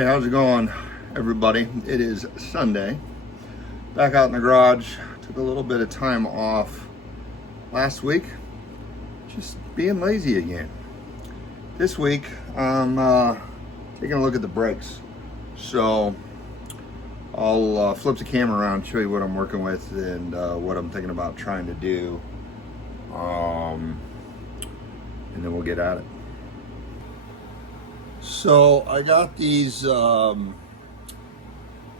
Hey, how's it going, everybody? It is Sunday. Back out in the garage. Took a little bit of time off last week. Just being lazy again. This week, I'm taking a look at the brakes. So I'll flip the camera around, show you what I'm working with and what I'm thinking about trying to do. And then we'll get at it. So I got these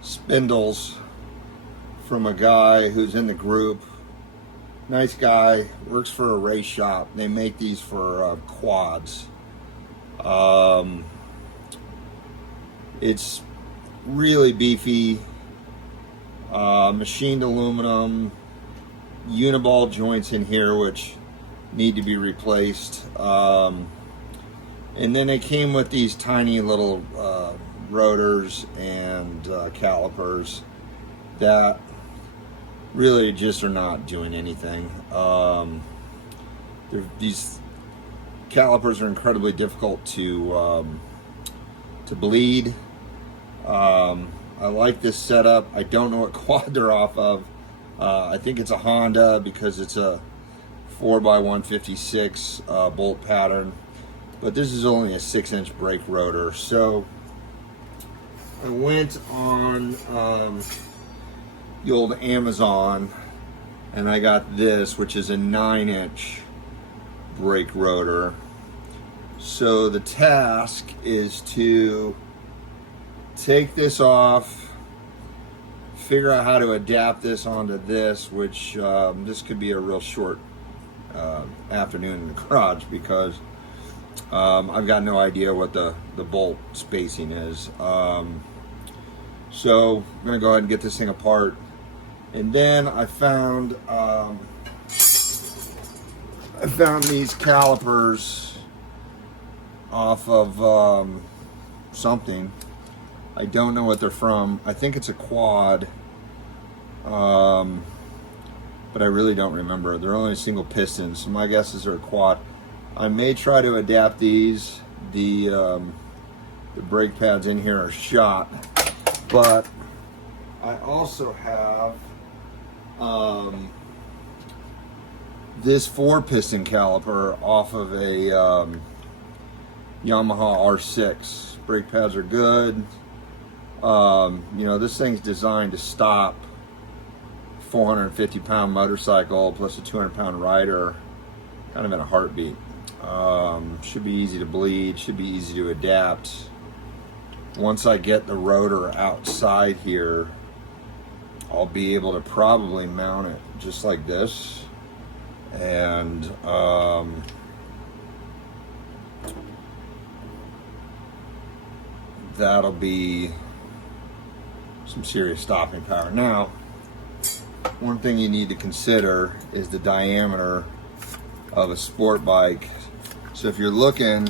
spindles from a guy who's in the group. Nice guy, works for a race shop. They make these for quads. It's really beefy, machined aluminum, uniball joints in here which need to be replaced. And then they came with these tiny little rotors and calipers that really just are not doing anything. These calipers are incredibly difficult to bleed. I like this setup. I don't know what quad they're off of. I think it's a Honda because it's a 4x156 bolt pattern. But this is only a 6-inch brake rotor. So I went on the old Amazon and I got this, which is a 9-inch brake rotor. So the task is to take this off, figure out how to adapt this onto this, which this could be a real short afternoon in the garage because I've got no idea what the bolt spacing is. So I'm gonna go ahead and get this thing apart. And then I found these calipers off of something. I don't know what they're from. I think it's a quad, but I really don't remember. They're only a single piston, so my guess is they're a quad. I may try to adapt these. The brake pads in here are shot, but I also have this 4-piston caliper off of a Yamaha R6. Brake pads are good. You know, this thing's designed to stop 450-pound motorcycle plus a 200-pound rider kind of in a heartbeat. Should be easy to bleed, should be easy to adapt. Once I get the rotor outside here, I'll be able to probably mount it just like this. And that'll be some serious stopping power. Now, one thing you need to consider is the diameter of a sport bike. So if you're looking,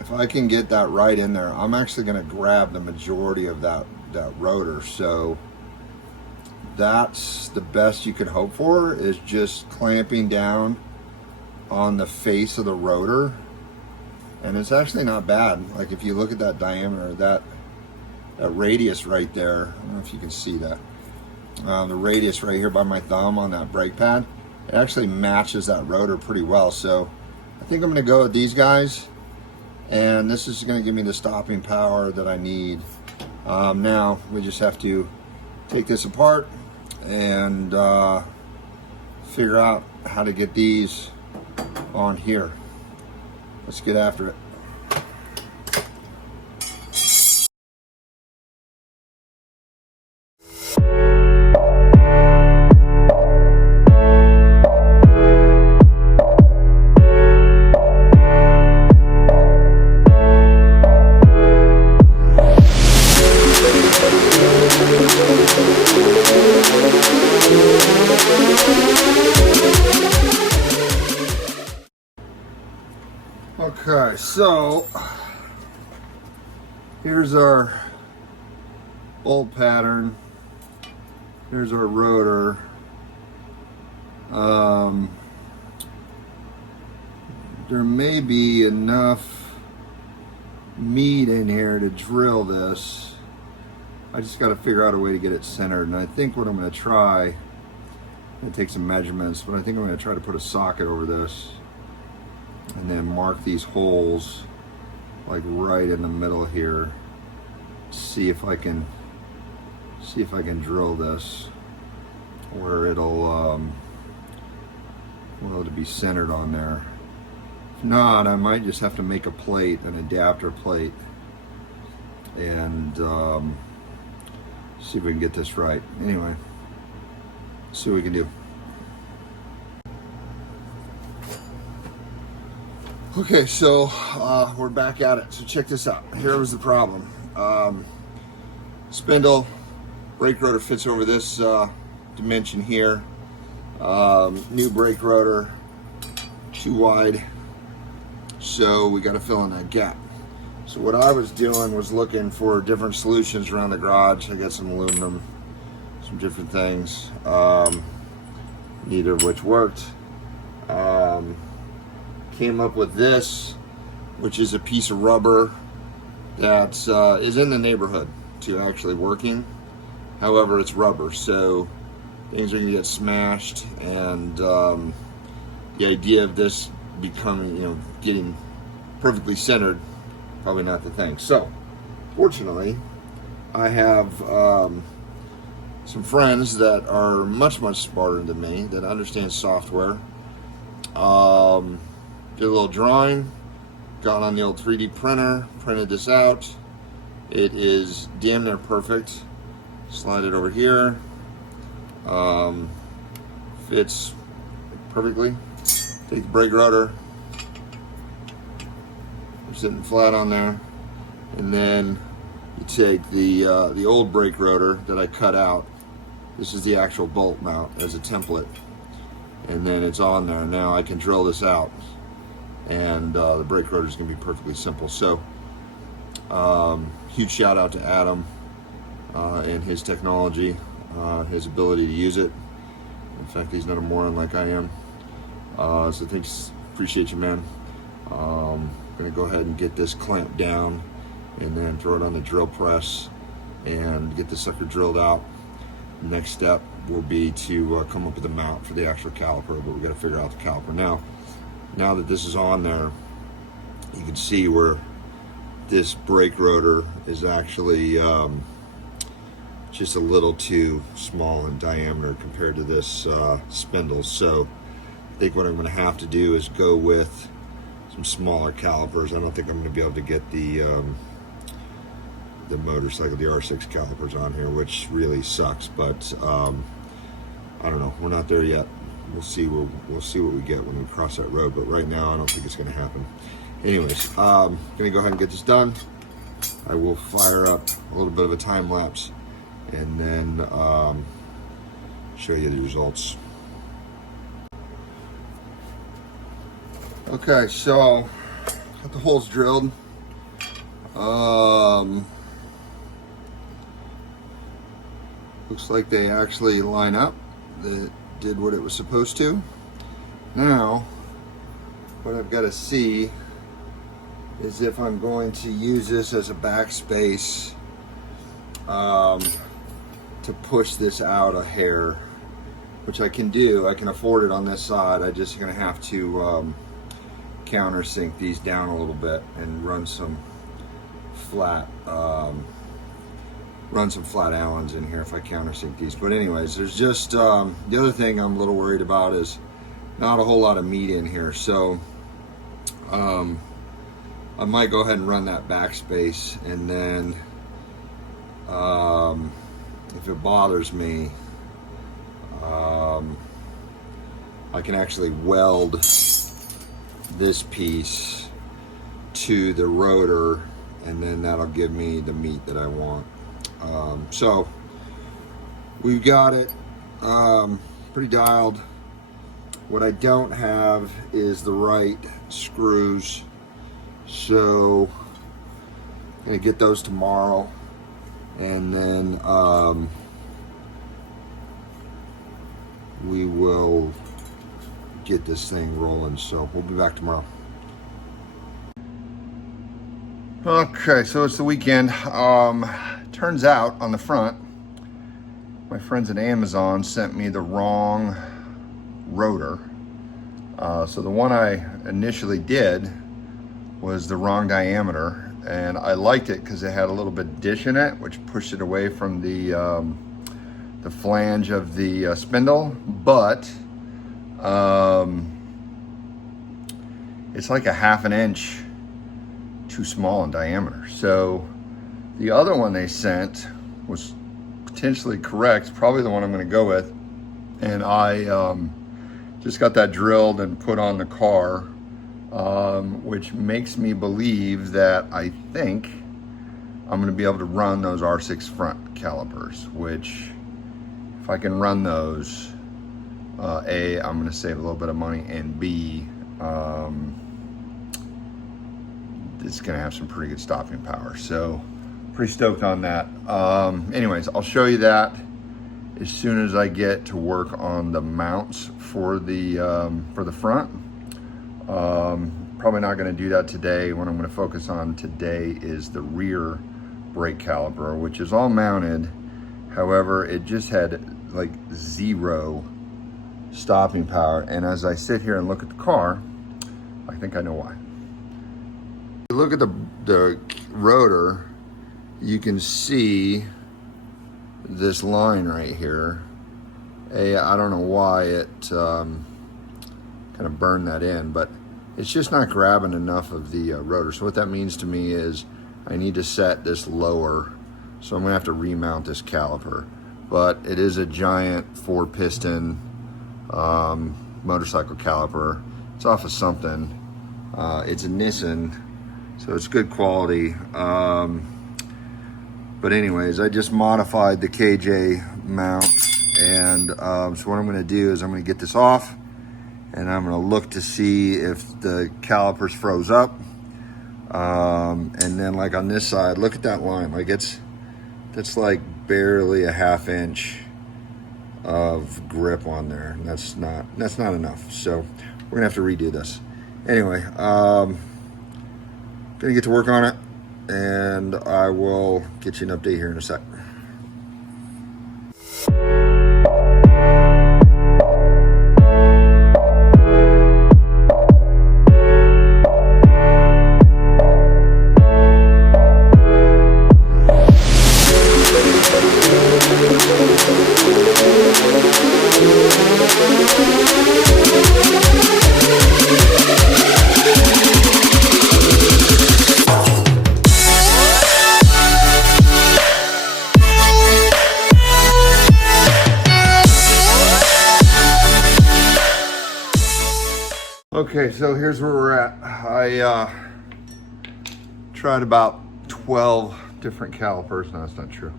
if I can get that right in there, I'm actually going to grab the majority of that rotor. So that's the best you can hope for, is just clamping down on the face of the rotor. And it's actually not bad. Like if you look at that diameter, that radius right there, I don't know if you can see that. The radius right here by my thumb on that brake pad, it actually matches that rotor pretty well. So I think I'm going to go with these guys, and this is going to give me the stopping power that I need. Now we just have to take this apart and figure out how to get these on here. Let's get after it. Okay, so here's our bolt pattern. Here's our rotor. There may be enough meat in here to drill this. I just got to figure out a way to get it centered, and I think what I'm going to try, I'm going to take some measurements, but I think I'm going to try to put a socket over this and then mark these holes like right in the middle here. See if I can drill this where it'll be centered on there. If not, I might just have to make a plate, an adapter plate, and see if we can get this right. Anyway, see what we can do. Okay, so we're back at it. So check this out. Here was the problem. Spindle, brake rotor fits over this dimension here. New brake rotor, too wide. So we got to fill in that gap. So what I was doing was looking for different solutions around the garage. I got some aluminum, some different things, neither of which worked. Came up with this, which is a piece of rubber that is in the neighborhood to actually working. However, it's rubber, so things are going to get smashed, and the idea of this becoming, getting perfectly centered, probably not the thing. So, fortunately, I have some friends that are much smarter than me, that understand software. Did a little drawing, got on the old 3D printer, printed this out. It is damn near perfect. Slide it over here. Fits perfectly. Take the brake rotor, sitting flat on there, and then you take the old brake rotor that I cut out. This is the actual bolt mount as a template, and then it's on there. Now I can drill this out, and the brake rotor is going to be perfectly simple. So huge shout out to Adam and his technology, his ability to use it. In fact, he's not a moron like I am. So thanks, appreciate you, man. Gonna go ahead and get this clamped down and then throw it on the drill press and get the sucker drilled out. Next step will be to come up with a mount for the actual caliper, but we got to figure out the caliper. Now that this is on there, you can see where this brake rotor is actually just a little too small in diameter compared to this spindle. So I think what I'm going to have to do is go with some smaller calipers. I don't think I'm going to be able to get the motorcycle, the R6 calipers on here, which really sucks. But I don't know. We're not there yet. We'll see. We'll see what we get when we cross that road. But right now, I don't think it's going to happen. Anyways, I'm going to go ahead and get this done. I will fire up a little bit of a time lapse and then show you the results. Okay, so got the holes drilled. Looks like they actually line up. That did what it was supposed to. Now, what I've got to see is if I'm going to use this as a backspace to push this out a hair, which I can do. I can afford it on this side. I just gonna have to countersink these down a little bit and run some flat Allens in here if I countersink these. But anyways, there's just the other thing I'm a little worried about is not a whole lot of meat in here, so I might go ahead and run that backspace, and then if it bothers me, I can actually weld this piece to the rotor, and then that'll give me the meat that I want. So we've got it pretty dialed. What I don't have is the right screws, so I'm gonna get those tomorrow, and then we will get this thing rolling. So we'll be back tomorrow. Okay, so it's the weekend. Turns out on the front, my friends at Amazon sent me the wrong rotor. So the one I initially did was the wrong diameter, and I liked it because it had a little bit of dish in it, which pushed it away from the flange of the spindle, but it's like a half an inch too small in diameter. So the other one they sent was potentially correct, probably the one I'm going to go with, and I just got that drilled and put on the car, which makes me believe that I think I'm going to be able to run those R6 front calipers, which if I can run those, A, I'm going to save a little bit of money, and B, it's going to have some pretty good stopping power. So pretty stoked on that. Anyways, I'll show you that as soon as I get to work on the mounts for the front. Probably not going to do that today. What I'm going to focus on today is the rear brake caliper, which is all mounted. However, it just had like zero stopping power. And as I sit here and look at the car, I think I know why. If you look at the rotor, you can see this line right here. I don't know why it kind of burned that in, but it's just not grabbing enough of the rotor. So what that means to me is I need to set this lower. So I'm gonna have to remount this caliper. But it is a giant 4-piston motorcycle caliper. It's off of something. It's a Nissan, so it's good quality. But anyways, I just modified the KJ mount, and so what I'm gonna do is I'm gonna get this off, and I'm gonna look to see if the calipers froze up. And then like on this side, look at that line, like that's like barely a half inch of grip on there. And that's not enough. So we're gonna have to redo this. Anyway, gonna get to work on it, and I will get you an update here in a sec. Okay, so here's where we're at. I tried about 12 different calipers. No, that's not true.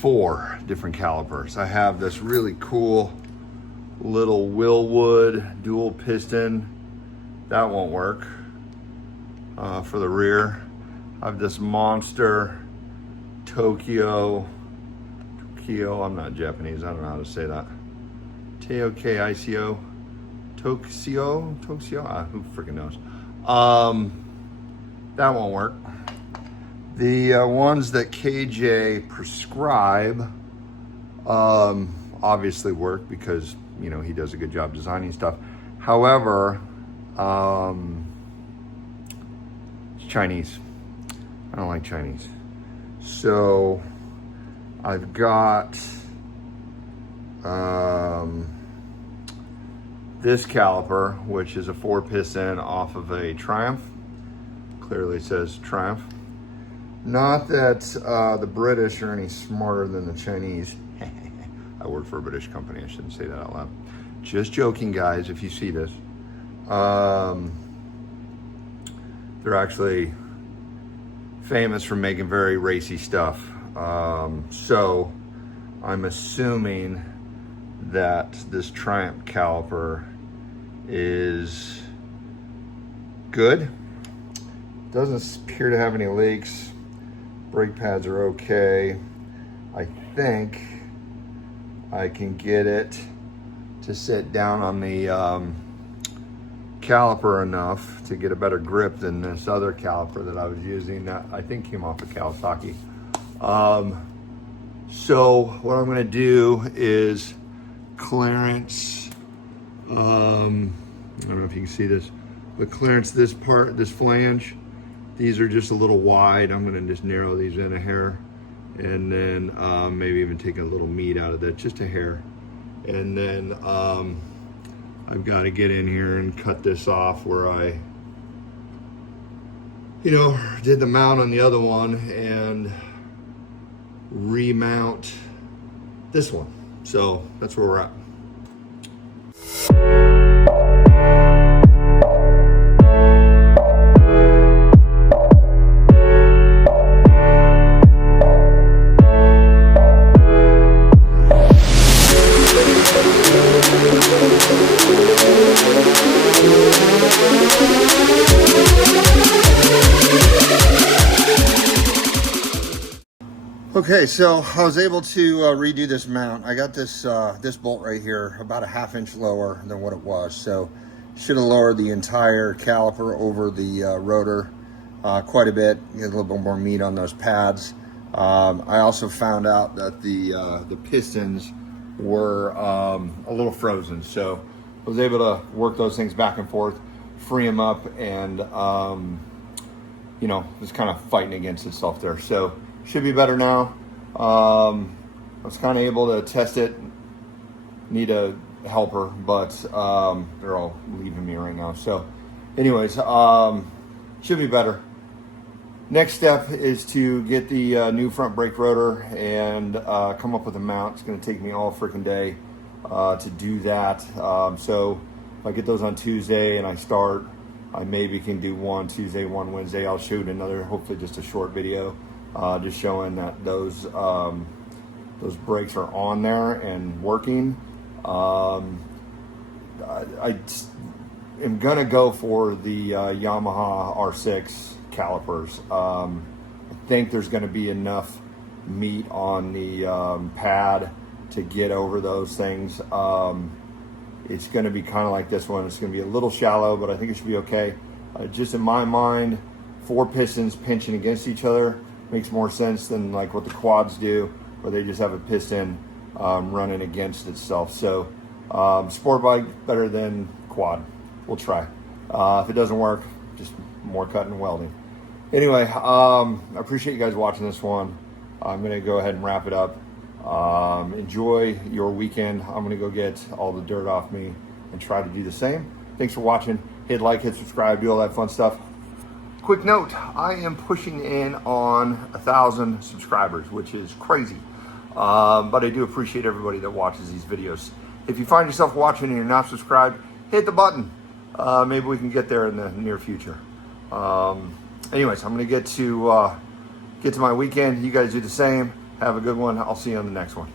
4 different calipers. I have this really cool little Willwood dual piston. That won't work for the rear. I have this monster Tokyo, I'm not Japanese, I don't know how to say that. Tokyo, who freaking knows? That won't work. The ones that KJ prescribe obviously work because, you know, he does a good job designing stuff. However, it's Chinese. I don't like Chinese. So I've got this caliper, which is a 4-piston off of a Triumph. Clearly says Triumph. Not that the British are any smarter than the Chinese. I work for a British company, I shouldn't say that out loud. Just joking, guys, if you see this. They're actually famous for making very racy stuff. So I'm assuming that this Triumph caliper is good. Doesn't appear to have any leaks. Brake pads are okay. I think I can get it to sit down on the caliper enough to get a better grip than this other caliper that I was using that I think came off of Kawasaki. So what I'm gonna do is clearance, I don't know if you can see this, but clearance this part, this flange. These are just a little wide. I'm gonna just narrow these in a hair, and then maybe even take a little meat out of that, just a hair. And then I've got to get in here and cut this off where I, did the mount on the other one and remount this one. So that's where we're at. Okay, so I was able to redo this mount. I got this this bolt right here about a ½ inch lower than what it was, so should have lowered the entire caliper over the rotor quite a bit, get a little bit more meat on those pads. I also found out that the pistons were a little frozen, so I was able to work those things back and forth, free them up, and just kind of fighting against itself there. So should be better now. I was kind of able to test it. Need a helper, but they're all leaving me right now. So anyways, should be better. Next step is to get the new front brake rotor and come up with a mount. It's going to take me all freaking day to do that. So if I get those on Tuesday and I start, I maybe can do one Tuesday, one Wednesday. I'll shoot another, hopefully just a short video, just showing that those brakes are on there and working. I am gonna go for the Yamaha R6 calipers. I think there's gonna be enough meat on the pad to get over those things. It's gonna be kind of like this one. It's gonna be a little shallow, but I think it should be okay. Just in my mind, 4 pistons pinching against each other makes more sense than like what the quads do, where they just have a piston running against itself. So sport bike better than quad. We'll try. If it doesn't work, just more cutting and welding. Anyway, I appreciate you guys watching this one. I'm gonna go ahead and wrap it up. Enjoy your weekend. I'm gonna go get all the dirt off me and try to do the same. Thanks for watching. Hit like, hit subscribe, do all that fun stuff. Quick note, I am pushing in on 1,000 subscribers, which is crazy. But I do appreciate everybody that watches these videos. If you find yourself watching and you're not subscribed, hit the button. Maybe we can get there in the near future. Anyways, I'm gonna get to my weekend. You guys do the same. Have a good one. I'll see you on the next one.